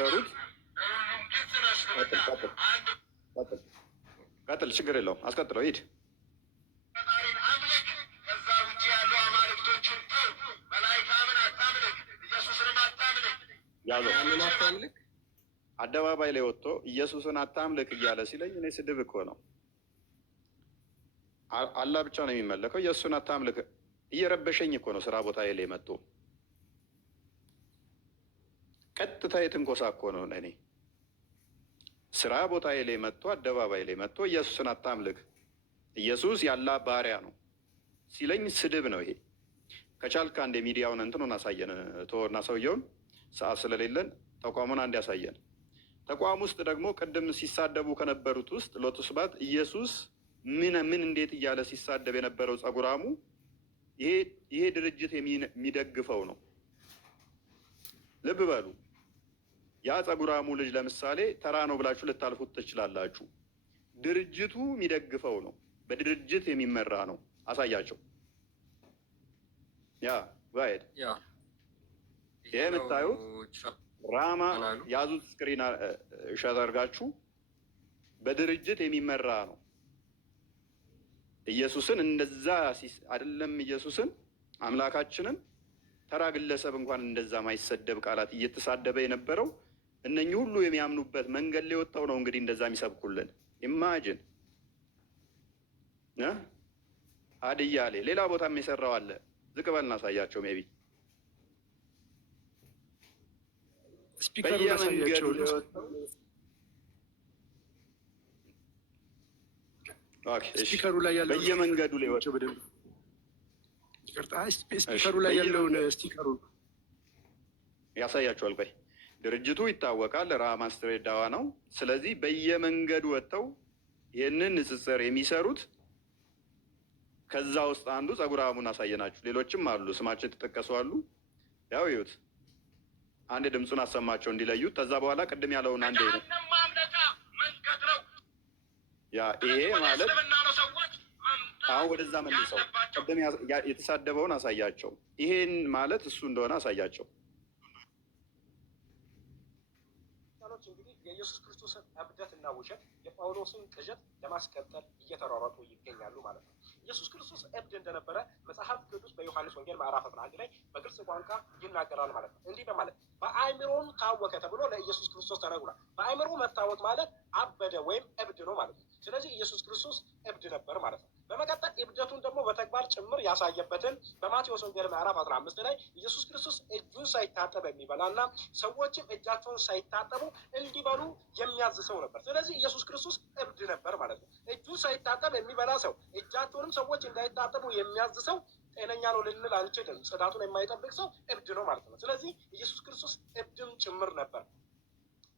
የሚሰሩት ቀጥል፣ ችግር የለውም አስቀጥለው፣ ሂድ። አደባባይ ላይ ወጥቶ ኢየሱስን አታምልክ እያለ ሲለኝ እኔ ስድብ እኮ ነው። አላህ ብቻ ነው የሚመለከው። ኢየሱስን አታምልክ እየረበሸኝ እኮ ነው። ስራ ቦታ ላይ መጥቶ ቀጥታ የትንኮሳ እኮ ነው። እኔ ስራ ቦታ ላይ መጥቶ አደባባይ ላይ መጥቶ ኢየሱስን አታምልክ፣ ኢየሱስ ያላ ባሪያ ነው ሲለኝ ስድብ ነው ይሄ። ከቻልክ አንድ የሚዲያውን እንትኑን አሳየን ተወና ሰውየውን፣ ሰዓት ስለሌለን ተቋሙን አንድ ያሳየን። ተቋም ውስጥ ደግሞ ቅድም ሲሳደቡ ከነበሩት ውስጥ ሎቱ ስብሐት ኢየሱስ ምን እንዴት እያለ ሲሳደብ የነበረው ጸጉራሙ ይሄ ድርጅት የሚደግፈው ነው። ልብ በሉ። ያ ጸጉራሙ ልጅ ለምሳሌ ተራ ነው ብላችሁ ልታልፉት ትችላላችሁ። ድርጅቱ የሚደግፈው ነው፣ በድርጅት የሚመራ ነው። አሳያቸው። ያ ባይድ ይሄ የምታዩት ራማ ያዙት፣ ስክሪን ሸት አድርጋችሁ፣ በድርጅት የሚመራ ነው። ኢየሱስን እንደዛ አይደለም፣ ኢየሱስን አምላካችንን ተራ ግለሰብ እንኳን እንደዛ ማይሰደብ ቃላት እየተሳደበ የነበረው እነኚህ ሁሉ የሚያምኑበት መንገድ ላይ ወጣው ነው እንግዲህ እንደዛ የሚሰብኩልን። ኢማጂን ሀዲያ ላይ ሌላ ቦታም የሰራው አለ። ዝቅ በል እናሳያቸው። ሜቢ በየመንገዱ ላይ ወጣው በደንብ ስፒከሩ ላይ ያለውን ስቲከሩን ያሳያቸዋል። ቆይ ድርጅቱ ይታወቃል፣ ራማ ስትሬት ዳዋ ነው። ስለዚህ በየመንገዱ ወጥተው ይህንን ንጽጽር የሚሰሩት ከዛ ውስጥ አንዱ ጸጉራሙን አሳየናችሁ። ሌሎችም አሉ፣ ስማቸው የተጠቀሱ አሉ። ያው ይሁት አንድ ድምፁን አሰማቸው እንዲለዩት። ከዛ በኋላ ቅድም ያለውን አንድ ነው ያ ይሄ ማለት አሁን ወደዛ መልሰው ቅድም የተሳደበውን አሳያቸው። ይሄን ማለት እሱ እንደሆነ አሳያቸው። እንግዲህ የኢየሱስ ክርስቶስን እብደት እና ውሸት የጳውሎስን ቅዠት ለማስቀጠል እየተሯሯጡ ይገኛሉ ማለት ነው። ኢየሱስ ክርስቶስ እብድ እንደነበረ መጽሐፍ ቅዱስ በዮሐንስ ወንጌል ምዕራፍ 11 ላይ በግልጽ ቋንቋ ይናገራል ማለት ነው። እንዲህ በማለት በአእምሮም ታወከ ተብሎ ለኢየሱስ ክርስቶስ ተነግሯል። በአእምሮ መታወክ ማለት አበደ ወይም እብድ ነው ማለት ነው። ስለዚህ ኢየሱስ ክርስቶስ እብድ ነበር ማለት ነው። በመቀጠል እብደቱን ደግሞ በተግባር ጭምር ያሳየበትን በማቴዎስ ወንጌል ምዕራፍ 15 ላይ ኢየሱስ ክርስቶስ እጁን ሳይታጠብ የሚበላና ሰዎችም እጃቸውን ሳይታጠቡ እንዲበሉ የሚያዝ ሰው ነበር። ስለዚህ ኢየሱስ ክርስቶስ እብድ ነበር ማለት ነው። እጁን ሳይታጠብ የሚበላ ሰው፣ እጃቸውንም ሰዎች እንዳይታጠቡ የሚያዝ ሰው ጤነኛ ነው ልንል አንችልም። ጽዳቱን የማይጠብቅ ሰው እብድ ነው ማለት ነው። ስለዚህ ኢየሱስ ክርስቶስ እብድም ጭምር ነበር።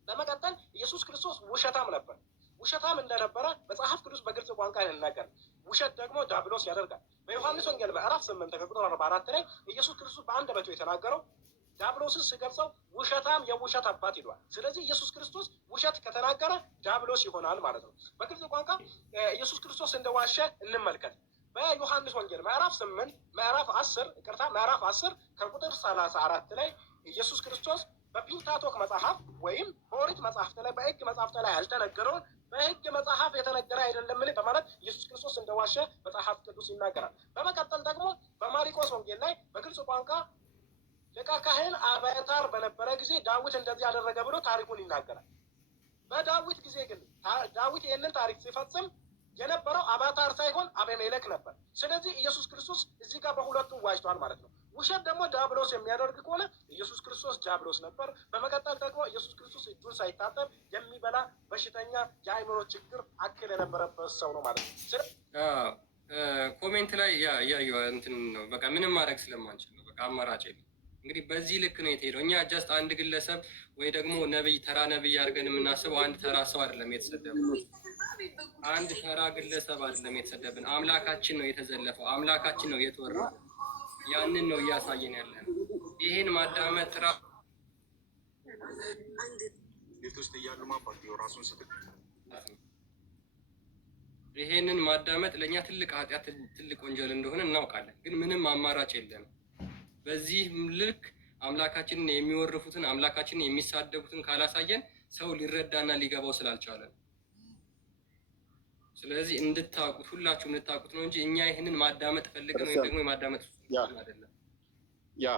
በመቀጠል ኢየሱስ ክርስቶስ ውሸታም ነበር። ውሸታም እንደነበረ መጽሐፍ ቅዱስ በግልጽ ቋንቋ ይናገራል። ውሸት ደግሞ ዲያብሎስ ያደርጋል። በዮሐንስ ወንጌል ምዕራፍ 8 ከቁጥር 44 ላይ ኢየሱስ ክርስቶስ በአንደበቱ የተናገረው ዲያብሎስን ሲገልጸው ውሸታም የውሸት አባት ይሏል። ስለዚህ ኢየሱስ ክርስቶስ ውሸት ከተናገረ ዲያብሎስ ይሆናል ማለት ነው። በግልጽ ቋንቋ ኢየሱስ ክርስቶስ እንደዋሸ እንመልከት። በዮሐንስ ወንጌል ምዕራፍ 8 ምዕራፍ 10 ከቁጥር 34 ላይ ኢየሱስ ክርስቶስ በፒንታቶክ መጽሐፍ ወይም በኦሪት መጽሐፍት ላይ በሕግ መጽሐፍት ላይ ያልተነገረውን በሕግ መጽሐፍ የተነገረ አይደለምን በማለት ኢየሱስ ክርስቶስ እንደዋሸ መጽሐፍ ቅዱስ ይናገራል። በመቀጠል ደግሞ በማርቆስ ወንጌል ላይ በግልጽ ቋንቋ ሊቀ ካህን አብያታር በነበረ ጊዜ ዳዊት እንደዚህ ያደረገ ብሎ ታሪኩን ይናገራል። በዳዊት ጊዜ ግን ዳዊት ይህንን ታሪክ ሲፈጽም የነበረው አብያታር ሳይሆን አቤሜሌክ ነበር። ስለዚህ ኢየሱስ ክርስቶስ እዚህ ጋር በሁለቱ ዋጅቷል ማለት ነው። ውሸት ደግሞ ዲያብሎስ የሚያደርግ ከሆነ ኢየሱስ ክርስቶስ ዲያብሎስ ነበር። በመቀጠል ደግሞ ኢየሱስ ክርስቶስ እጁን ሳይታጠብ የሚበላ በሽተኛ፣ የአእምሮ ችግር አክል የነበረበት ሰው ነው ማለት ነው። ኮሜንት ላይ ያዩ እንትን ነው በቃ ምንም ማድረግ ስለማንችል ነው። በቃ አማራጭ የለም። እንግዲህ በዚህ ልክ ነው የተሄደው። እኛ ጀስት አንድ ግለሰብ ወይ ደግሞ ነብይ፣ ተራ ነብይ አድርገን የምናስበው አንድ ተራ ሰው አይደለም የተሰደብን። አንድ ተራ ግለሰብ አይደለም የተሰደብን። አምላካችን ነው የተዘለፈው። አምላካችን ነው የተወራው። ያንን ነው እያሳየን ያለን። ይሄን ማዳመጥ ይሄንን ማዳመጥ ለእኛ ትልቅ ኃጢአት፣ ትልቅ ወንጀል እንደሆነ እናውቃለን። ግን ምንም አማራጭ የለም። በዚህ ልክ አምላካችንን የሚወርፉትን አምላካችንን የሚሳደቡትን ካላሳየን ሰው ሊረዳና ሊገባው ስላልቻለ ነው። ስለዚህ እንድታውቁት ሁላችሁም እንድታውቁት ነው እንጂ እኛ ይህንን ማዳመጥ ፈልገን ወይም ደግሞ የማዳመጥ አይደለም። ያ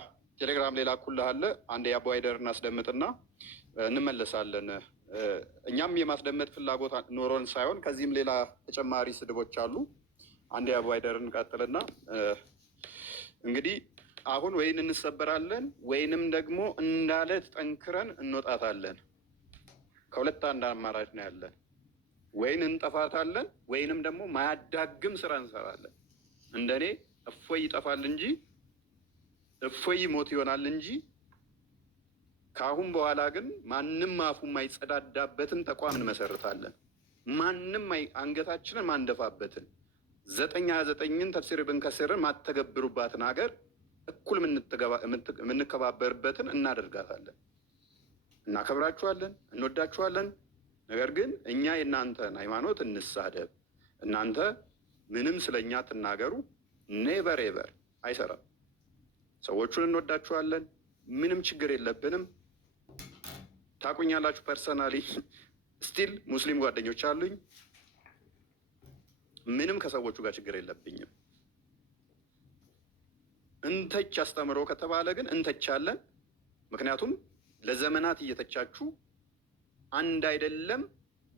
ቴሌግራም ሌላ ኩልህ አለ። አንድ የአቡ ሃይደር እናስደምጥና እንመለሳለን። እኛም የማስደመጥ ፍላጎት ኖሮን ሳይሆን ከዚህም ሌላ ተጨማሪ ስድቦች አሉ። አንድ የአቡ ሃይደር እንቀጥልና እንግዲህ አሁን ወይን እንሰበራለን ወይንም ደግሞ እንዳለት ጠንክረን እንወጣታለን። ከሁለት አንድ አማራጭ ነው ያለን። ወይን እንጠፋታለን ወይንም ደግሞ ማያዳግም ስራ እንሰራለን። እንደኔ እፎይ ይጠፋል እንጂ እፎይ ሞት ይሆናል እንጂ ከአሁን በኋላ ግን ማንም አፉ የማይጸዳዳበትን ተቋም እንመሰርታለን። ማንም አንገታችንን ማንደፋበትን 929ን ተፍሲር ብንከስርን ማተገብሩባትን ሀገር እኩል የምንከባበርበትን እናደርጋታለን። እናከብራችኋለን፣ እንወዳችኋለን። ነገር ግን እኛ የእናንተን ሃይማኖት እንሳደብ፣ እናንተ ምንም ስለኛ ትናገሩ፣ ኔቨር ኤቨር አይሰራም። ሰዎቹን እንወዳችኋለን፣ ምንም ችግር የለብንም። ታቁኛላችሁ። ፐርሰናሊ ስቲል ሙስሊም ጓደኞች አሉኝ። ምንም ከሰዎቹ ጋር ችግር የለብኝም። እንተች አስተምሮ ከተባለ ግን እንተቻለን። ምክንያቱም ለዘመናት እየተቻችሁ አንድ አይደለም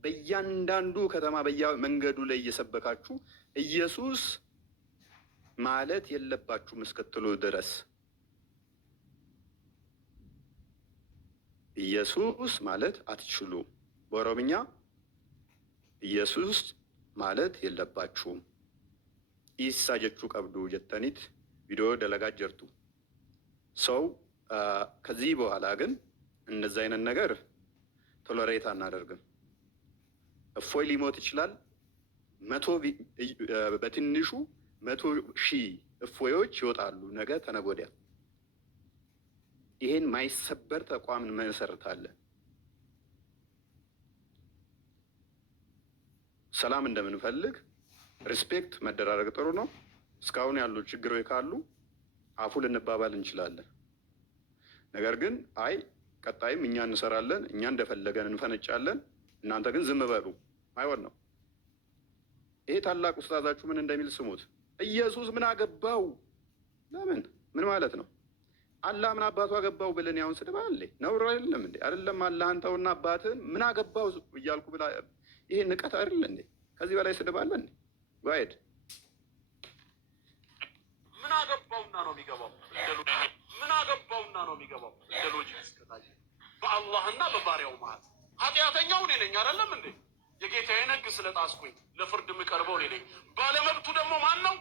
በእያንዳንዱ ከተማ በየመንገዱ ላይ እየሰበካችሁ ኢየሱስ ማለት የለባችሁም እስክትሉ ድረስ ኢየሱስ ማለት አትችሉ። በኦሮምኛ ኢየሱስ ማለት የለባችሁም። ኢሳ ጀቹ ቀብዱ ጀተኒት ቪዲዮ ደለጋ ጀርቱ ሰው ከዚህ በኋላ ግን እንደዚህ አይነት ነገር ቶለሬት አናደርግም። እፎይ ሊሞት ይችላል። በትንሹ 100,000 እፎዮች ይወጣሉ ነገ ተነገ ወዲያ። ይሄን ማይሰበር ተቋም እንመሰርታለን። ሰላም እንደምንፈልግ ሪስፔክት መደራረግ ጥሩ ነው። እስካሁን ያሉ ችግሮች ካሉ አፉ ልንባባል እንችላለን። ነገር ግን አይ ቀጣይም እኛ እንሰራለን፣ እኛ እንደፈለገን እንፈነጫለን፣ እናንተ ግን ዝም በሉ አይሆን ነው። ይሄ ታላቅ ኡስታዛችሁ ምን እንደሚል ስሙት። ኢየሱስ ምን አገባው? ለምን ምን ማለት ነው? አላህ ምን አባቱ አገባው ብለን ያውን ስድብ አለ ነውር አይደለም እንዴ? አይደለም አላህን ተውና አባትህን ምን አገባው እያልኩ ብላ ይሄ ንቀት አይደል እንዴ? ከዚህ በላይ ስድብ አለ እንዴ? ዋይድ ምን አገባውና ነው የሚገባው? ምን አገባውና ነው የሚገባው? እንደ ሎጂክ እስከታየ በአላህና በባሪያው መሀል ኃጢአተኛው እኔ ነኝ አይደለም እንዴ? የጌታዬን ሕግ ስለጣስኩኝ ለፍርድ የምቀርበው እኔ ነኝ። ባለመብቱ ደግሞ ማን ነው?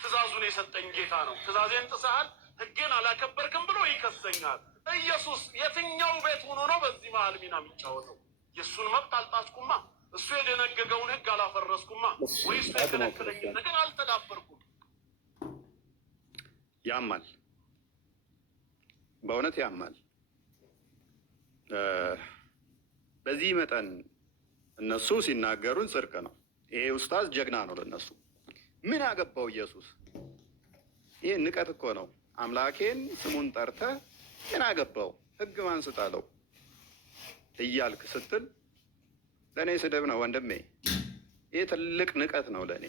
ትእዛዙን የሰጠኝ ጌታ ነው። ትእዛዜን ጥሰሃል፣ ሕጌን አላከበርክም ብሎ ይከሰኛል። ኢየሱስ የትኛው ቤት ሆኖ ነው በዚህ መሀል ሚና የሚጫወተው? የእሱን መብት አልጣስኩማ፣ እሱ የደነገገውን ሕግ አላፈረስኩማ፣ ወይ እሱ የከለከለኝን ነገር አልተዳፈርኩም። ያማል፣ በእውነት ያማል። በዚህ መጠን እነሱ ሲናገሩን ጽድቅ ነው። ይሄ ኡስታዝ ጀግና ነው ለነሱ። ምን አገባው ኢየሱስ? ይሄ ንቀት እኮ ነው። አምላኬን ስሙን ጠርተ ምን አገባው ሕግ ማን ስጣለው እያልክ ስትል ለእኔ ስድብ ነው ወንድሜ። ይሄ ትልቅ ንቀት ነው ለእኔ።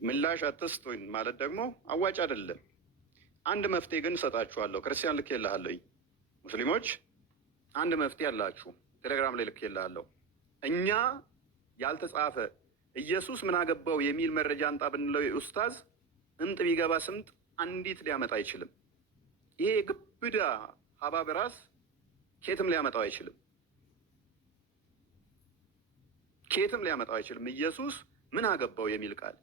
ምላሽ አትስጡኝ ማለት ደግሞ አዋጭ አይደለም። አንድ መፍትሄ ግን እሰጣችኋለሁ። ክርስቲያን ልኬልሃለሁኝ። ሙስሊሞች አንድ መፍትሄ አላችሁ። ቴሌግራም ላይ ልኬልሃለሁ። እኛ ያልተጻፈ ኢየሱስ ምን አገባው የሚል መረጃ አንጣ ብንለው ኡስታዝ እምጥ ቢገባ ስምጥ አንዲት ሊያመጣ አይችልም። ይሄ ግብዳ ሀባብ ራስ ኬትም ሊያመጣው አይችልም። ኬትም ሊያመጣው አይችልም። ኢየሱስ ምን አገባው የሚል ቃል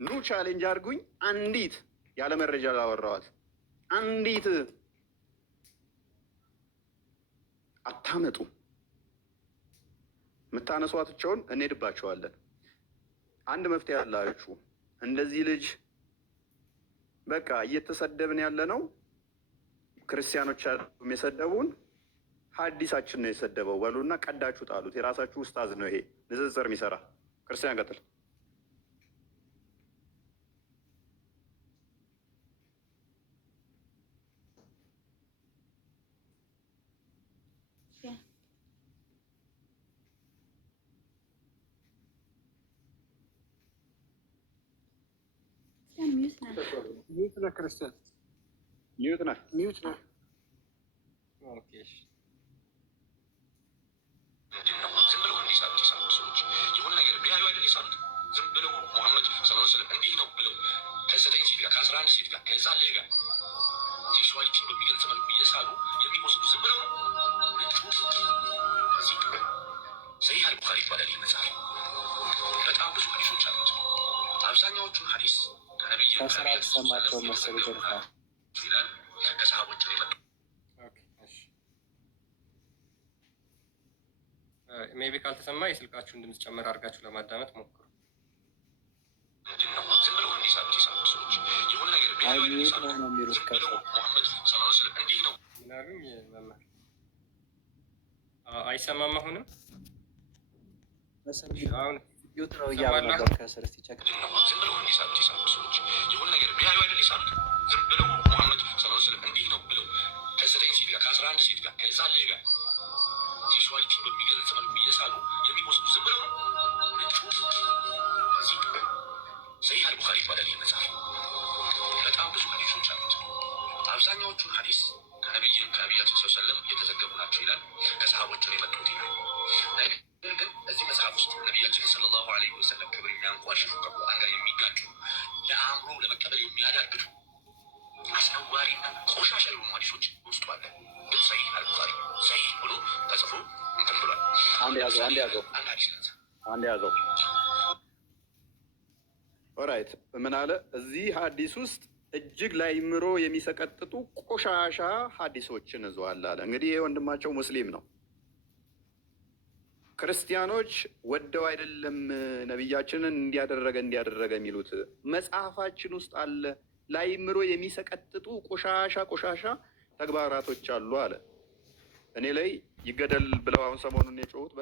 ኑ ቻሌንጅ አድርጉኝ። አንዲት ያለ መረጃ ላወራዋት አንዲት አታመጡ። የምታነሷቸውን እንሄድባቸዋለን። አንድ መፍትሄ አላችሁ። እንደዚህ ልጅ በቃ እየተሰደብን ያለ ነው። ክርስቲያኖች የሰደቡን ሀዲሳችን ነው የሰደበው በሉና ቀዳችሁ ጣሉት። የራሳችሁ ኡስታዝ ነው ይሄ ንጽጽር የሚሰራ ክርስቲያን። ቀጥል። ሚዩት ነህ ክርስቲያን፣ ሚዩት ነህ። ኦኬ ዝም ብለው እንዲሳሉ ሰዎች የሆነ ነገር ቢያዩ አይደል ይሳሉት። ዝም ብለው ሙሐመድ ሰለላሁ ዐለይሂ ወሰለም እንዲህ ነው ብለው ከ9 ሴት ጋር ከ11 ሴት ጋር ከህፃን ልጅ ጋር ሴክሹዋሊቲን በሚገልጽ መልኩ እየሳሉ የሚወስዱ ዝም ብለው ሰሂህ አልቡኻሪ ይባላል ይህ መጽሐፍ። በጣም ብዙ ሀዲሶች አሉት። አብዛኛዎቹን ሀዲስ ከነቢይ ሰማቸው መሰሉ ይላል ከሰሃቦች ነው የመጣው። ሜቢ ካልተሰማ የስልካችሁን ድምጽ ጨመር አድርጋችሁ ለማዳመጥ ሞክሩ። ዝም ብለው እንዲሳሉ ሰዎች የሆነ ነገር ቢያዩ ነው የሚሉት ሙሐመድ ሰለላሁ ዐለይሂ ወሰለም እንዲህ ነው ምናሉኝ መምህር አይሰማም። አሁንም አሁን ዩት ነው እያሉ ነበር ከስር ሲቸክ ዝም ብለው እንዲሳሉ ሰዎች የሆነ ነገር ቢያዩ አይደል ይሳሉት። ዝም ብለው ሙሐመድ ሰለላሁ ዐለይሂ ወሰለም እንዲህ ነው ብለው ከ9 ሴት ጋር ከ11 ሴት ጋር ከህፃን ልጅ ጋር ሴክሹዋሊቲን በሚገልጽ መልኩ እየሳሉ የሚወስዱ ዝም ብለው ሰሂህ አልቡኻሪ ይባላል ይህ መጽሐፍ። በጣም ብዙ ሀዲሶች አሉት። አብዛኛዎቹን ሀዲስ ከነቢያችን ሰለላሁ ዐለይሂ ወሰለም የተዘገቡ ናቸው ይላል። ከሰሃቦች ነው የመጡት ይላል። ነገር ግን እዚህ መጽሐፍ ውስጥ ነቢያችን ሰለላሁ ዐለይሂ ወሰለም ክብር የሚያንቋሽሹ ከቁርአን ጋር የሚጋጩ ለአእምሮ ለመቀበል የሚያዳግቱ አስነዋሪና ቆሻሻ የሆኑ ሀዲሶች ውስጡ አለ። ግን ሰሂህ አልቡኻሪ ሰሂህ ብሎ ተጽፎ እንትን ብሏል። አንድ ያዘው ኦራይት ምን አለ እዚህ ሀዲስ ውስጥ እጅግ ላይምሮ የሚሰቀጥጡ ቆሻሻ ሀዲሶችን ይዘዋል አለ። እንግዲህ ይሄ ወንድማቸው ሙስሊም ነው። ክርስቲያኖች ወደው አይደለም ነቢያችንን እንዲያደረገ የሚሉት መጽሐፋችን ውስጥ አለ። ላይምሮ የሚሰቀጥጡ ቆሻሻ ተግባራቶች አሉ አለ። እኔ ላይ ይገደል ብለው አሁን ሰሞኑን የጮሁት